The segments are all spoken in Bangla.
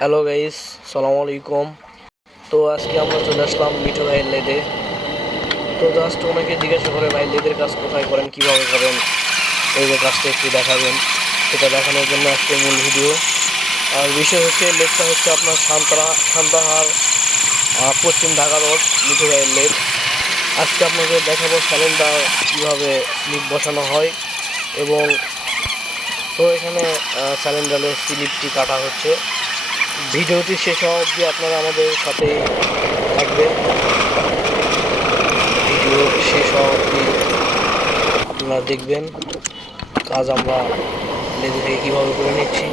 হ্যালো গাইস সালাম আলাইকুম তো আজকে আমরা চলে আসলাম মিঠু ভাইয়ের লেদে। তো জাস্ট ওনাকে জিজ্ঞাসা করে, ভাই, লেদের কাজ কোথায় করেন? কীভাবে করেন? এই যে কাজটা একটু দেখাবেন। সেটা দেখানোর জন্য আজকে মূল ভিডিও আর বিষয় হচ্ছে, লেদটা হচ্ছে আপনার সান্তারা, সান্তাহার পশ্চিম ঢাকা রোড, মিঠু ভাইয়ের লেদ। আজকে আপনাকে দেখাবো স্যালেন্ডার কীভাবে স্লিপ বসানো হয় এবং তো এখানে স্যালেন্ডারের স্লিপটি কাটা হচ্ছে। ভিডিওটি শেষ হওয়া অবধি আপনারা আমাদের সাথে থাকবেন ভিডিও শেষ হওয়া অবধি আপনারা দেখবেন। কাজ আমরা লেগে থেকে কীভাবে করে নিচ্ছি।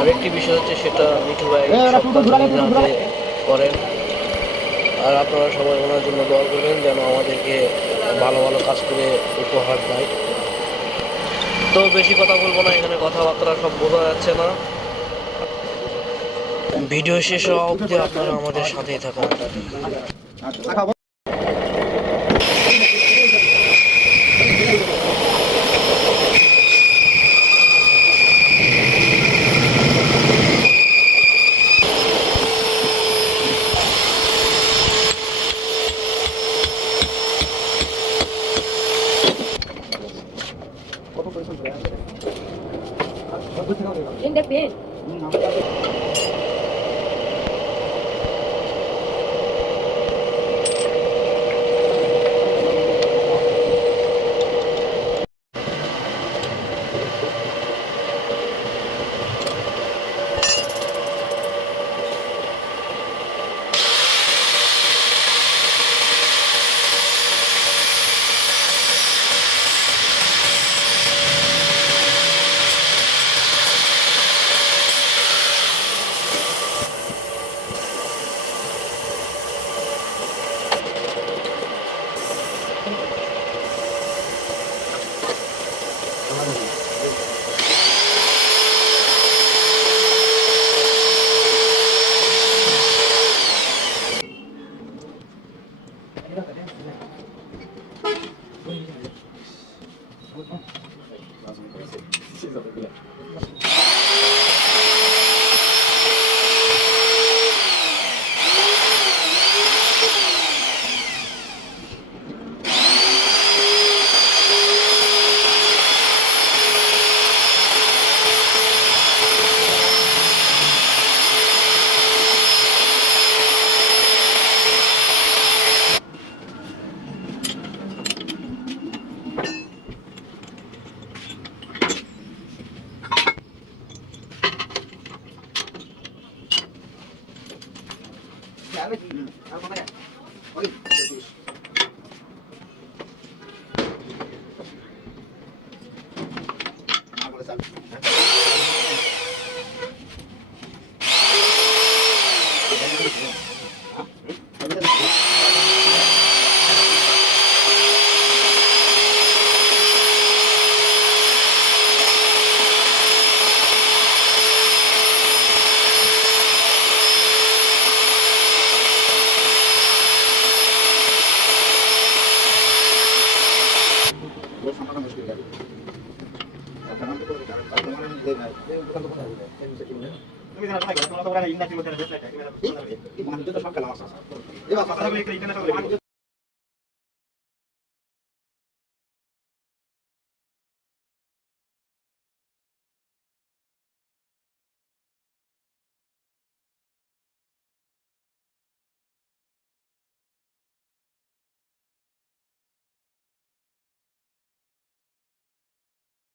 আরেকটি বিষয় হচ্ছে সেটা মিঠু ভাই করেন আর আপনারা সবাই ওনার জন্য দোয়া করবেন যেন আমাদেরকে ভালো ভালো কাজ করে উপহার দেয়। তো বেশি কথা বলব না এখানে কথাবার্তা সব বোঝা যাচ্ছে না। ভিডিও শেষ হওয়া অবধি আপনারা আমাদের সাথেই থাকুন। これそれそれ。あ、こっちの方がいいか。Thank you. I'm gonna बनाना मुश्किल है মানুষ তো সব খেলা আসা মানুষ